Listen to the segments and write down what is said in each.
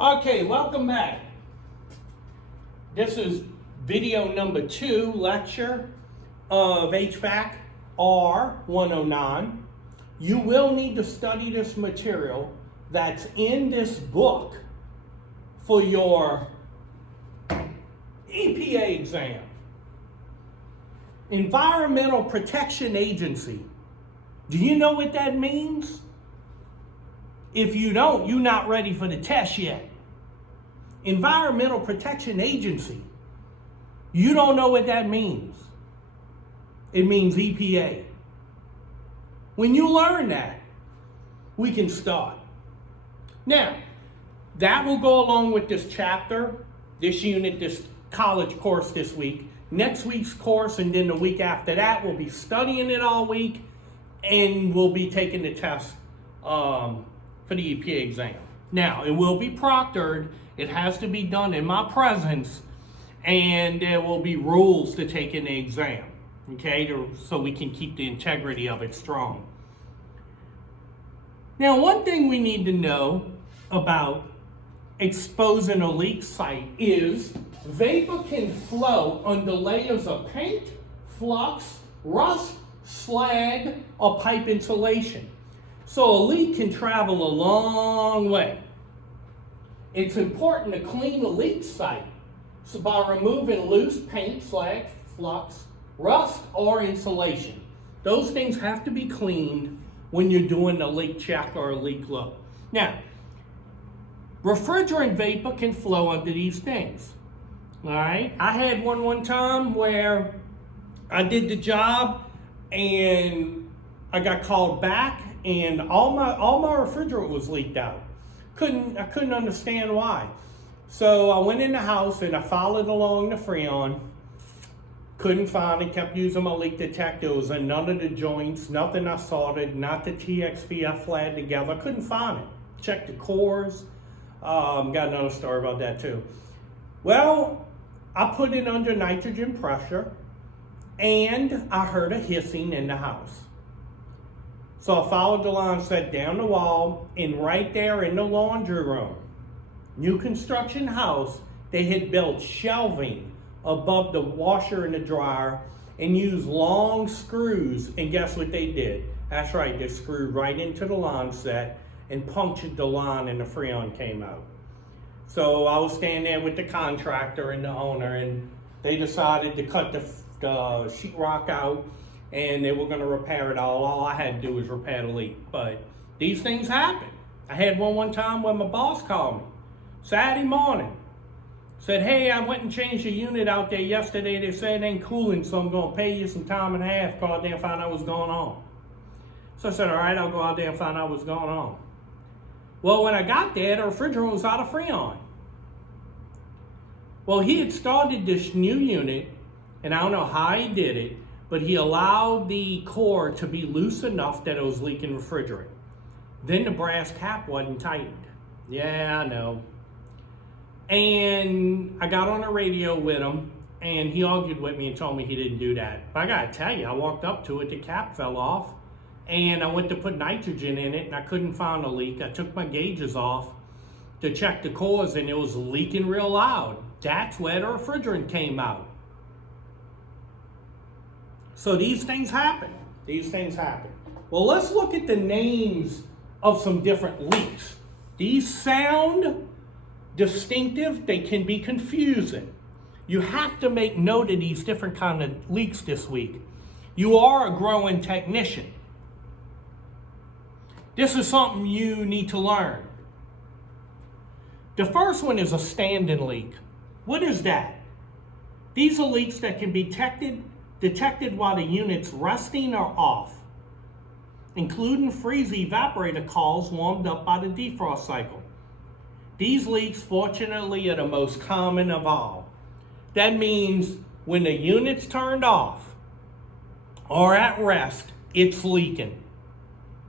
Okay, welcome back. This is video number 2 lecture of HVACR 109. You will need to study this material that's in this book for your EPA exam. Environmental Protection Agency. Do you know what that means? If you don't, you're not ready for the test yet. Environmental Protection Agency. You don't know what that means. It means EPA. When you learn that, we can start. Now, that will go along with this chapter, this unit, this college course this week. Next week's course and then the week after that, we'll be studying it all week and we'll be taking the test for the EPA exam. Now, it will be proctored. It has to be done in my presence, and there will be rules to take in the exam, okay, so we can keep the integrity of it strong. Now, one thing we need to know about exposing a leak site is vapor can flow under layers of paint, flux, rust, slag, or pipe insulation. So a leak can travel a long way. It's important to clean a leak site by removing loose paint, slag, flux, rust, or insulation. Those things have to be cleaned when you're doing a leak check or a leak look. Now, refrigerant vapor can flow under these things. All right, I had one time where I did the job and I got called back and all my refrigerant was leaked out. I couldn't understand why. So I went in the house and I followed along the Freon. Couldn't find it, kept using my leak detector. It was in none of the joints, nothing I soldered, not the TXV I flattened together. I couldn't find it. Checked the cores. Got another story about that too. Well, I put it under nitrogen pressure and I heard a hissing in the house. So I followed the line set down the wall, and right there in the laundry room, new construction house, they had built shelving above the washer and the dryer and used long screws. And guess what they did? That's right, they screwed right into the line set and punctured the line and the Freon came out. So I was standing there with the contractor and the owner, and they decided to cut the sheetrock out and they were going to repair it all. All I had to do was repair the leak. But these things happen. I had one time when my boss called me Saturday morning. Said, hey, I went and changed the unit out there yesterday. They said it ain't cooling, so I'm going to pay you some time and a half. Go out there and find out what's going on. So I said, all right, I'll go out there and find out what's going on. Well, when I got there, the refrigerant was out of Freon. Well, he had started this new unit, and I don't know how he did it, but he allowed the core to be loose enough that it was leaking refrigerant. Then the brass cap wasn't tightened. Yeah, I know. And I got on the radio with him, and he argued with me and told me he didn't do that. But I gotta tell you, I walked up to it, the cap fell off, and I went to put nitrogen in it, and I couldn't find a leak. I took my gauges off to check the cores, and it was leaking real loud. That's where the refrigerant came out. So these things happen. These things happen. Well, let's look at the names of some different leaks. These sound distinctive. They can be confusing. You have to make note of these different kind of leaks this week. You are a growing technician. This is something you need to learn. The first one is a standing leak. What is that? These are leaks that can be detected while the unit's resting or off, including freeze evaporator coils warmed up by the defrost cycle. These leaks, fortunately, are the most common of all. That means when the unit's turned off or at rest, it's leaking.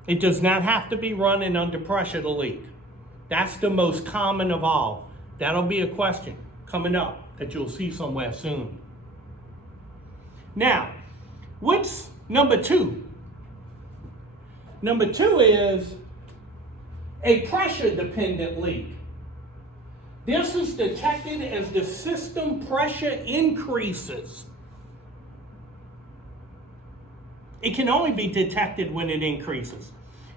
It does not have to be running under pressure to leak. That's the most common of all. That'll be a question coming up that you'll see somewhere soon. Now, what's number 2? Number 2 is a pressure-dependent leak. This is detected as the system pressure increases. It can only be detected when it increases.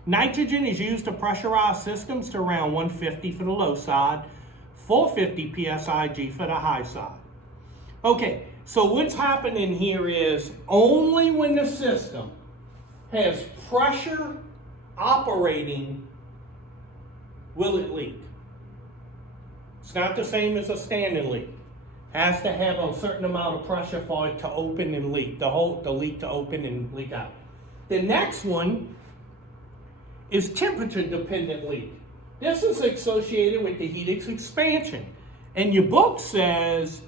Nitrogen is used to pressurize systems to around 150 for the low side, 450 psig for the high side. Okay, so what's happening here is only when the system has pressure operating will it leak. It's not the same as a standing leak. It has to have a certain amount of pressure for it to open and leak, the leak to open and leak out. The next one is temperature dependent leak. This is associated with the heat expansion. And your book says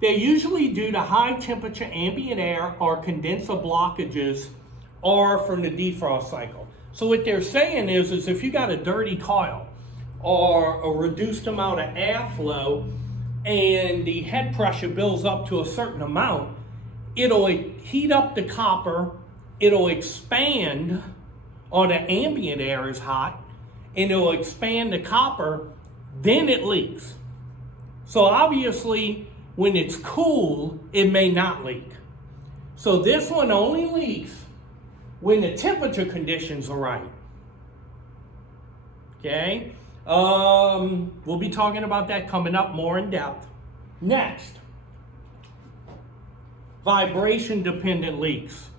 they're usually due to high temperature ambient air or condenser blockages or from the defrost cycle. So what they're saying is if you got a dirty coil or a reduced amount of airflow and the head pressure builds up to a certain amount, it'll heat up the copper, it'll expand, or the ambient air is hot, and it'll expand the copper, then it leaks. So obviously, when it's cool, it may not leak. So this one only leaks when the temperature conditions are right. Okay? We'll be talking about that coming up more in depth. Next, vibration-dependent leaks.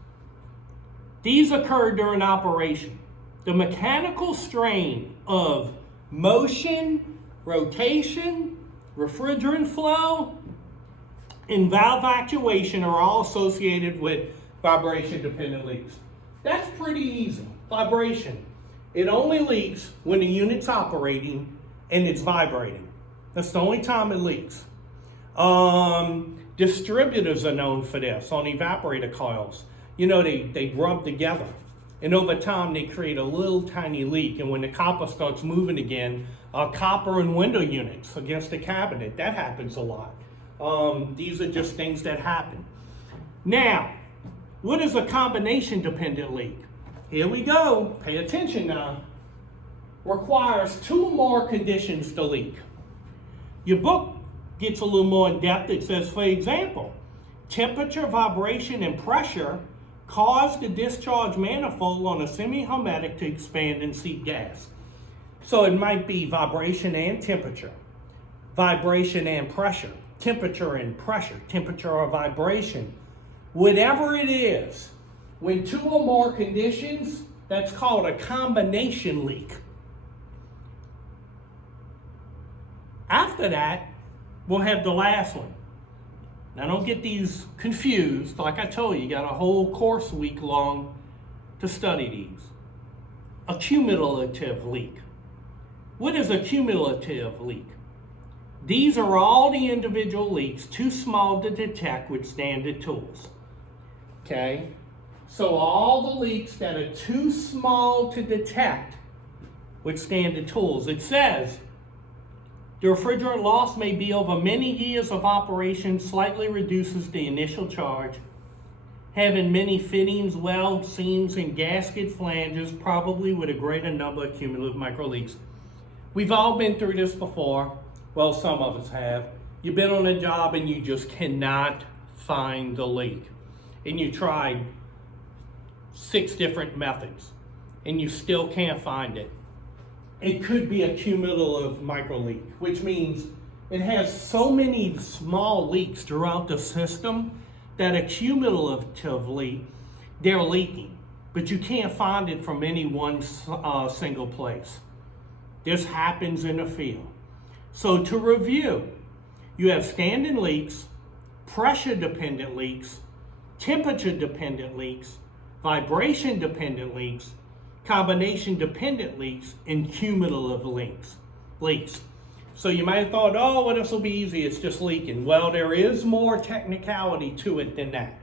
These occur during operation. The mechanical strain of motion, rotation, refrigerant flow, and valve actuation are all associated with vibration-dependent leaks. That's pretty easy. Vibration. It only leaks when the unit's operating and it's vibrating. That's the only time it leaks. Distributors are known for this on evaporator coils. You know, they rub together. And over time, they create a little tiny leak. And when the copper starts moving again, copper and window units against the cabinet, that happens a lot. These are just things that happen. Now, what is a combination-dependent leak? Here we go. Pay attention now. Requires two or more conditions to leak. Your book gets a little more in depth. It says, for example, temperature, vibration, and pressure cause the discharge manifold on a semi-hermetic to expand and seep gas. So it might be vibration and temperature, vibration and pressure, temperature and pressure, temperature or vibration. Whatever it is, when two or more conditions, that's called a combination leak. After that, we'll have the last one. Now don't get these confused. Like I told you, you got a whole course week long to study these. A cumulative leak. What is a cumulative leak? These are all the individual leaks too small to detect with standard tools. Okay? So all the leaks that are too small to detect with standard tools. It says, the refrigerant loss may be over many years of operation, slightly reduces the initial charge. Having many fittings, welds, seams, and gasket flanges, probably with a greater number of cumulative microleaks. We've all been through this before. Well, some of us have. You've been on a job and you just cannot find the leak. And you tried 6 different methods and you still can't find it. It could be a cumulative microleak, which means it has so many small leaks throughout the system that accumulatively they're leaking, but you can't find it from any one single place. This happens in the field. So to review, you have standing leaks, pressure-dependent leaks, temperature-dependent leaks, vibration-dependent leaks, combination-dependent leaks, and cumulative leaks. So you might have thought, oh, well, this will be easy, it's just leaking. Well, there is more technicality to it than that.